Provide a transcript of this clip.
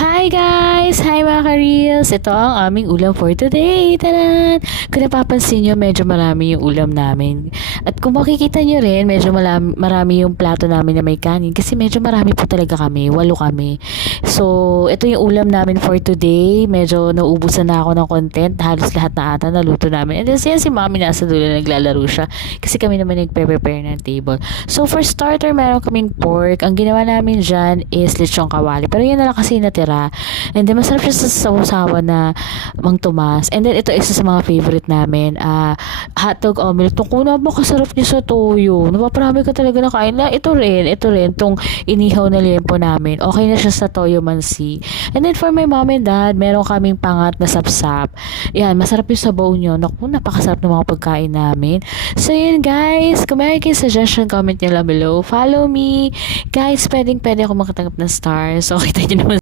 Hi guys! Hi mga ka-reels! Ito ang aming ulam for today. Taran! Kung napapansin nyo, medyo marami yung ulam namin. At kung makikita nyo rin, medyo marami yung plato namin na may kanin. Kasi medyo marami po talaga kami. 8 kami. So, ito yung ulam namin for today. Medyo nauubusan na ako ng content. Halos lahat na ata naluto namin. And then si mami nasa dulo naglalaro siya. Kasi kami naman nagpe-prepare ng table. So, for starter, meron kaming pork. Ang ginawa namin dyan is lechong kawali. Pero yun na lang kasi natira. And then, masarap siya sa sausawan na Mang Tomas. And then, ito isa sa mga favorite namin. Hotdog omelet. Itong kuna ba kasarap niya sa toyo. Napaparami ka talaga na kain. Ito rin. Itong inihaw na liempo namin. Okay na siya sa toyo mansi. And then, for my mom and dad, meron kaming pangat na sapsap. Yan, masarap yung sabaw nyo. Naku, napakasarap ng mga pagkain namin. So, yun guys. Kung may kayo suggestion, comment nyo lang below. Follow me. Guys, pwede ako makatanggap ng stars. So, kita nyo naman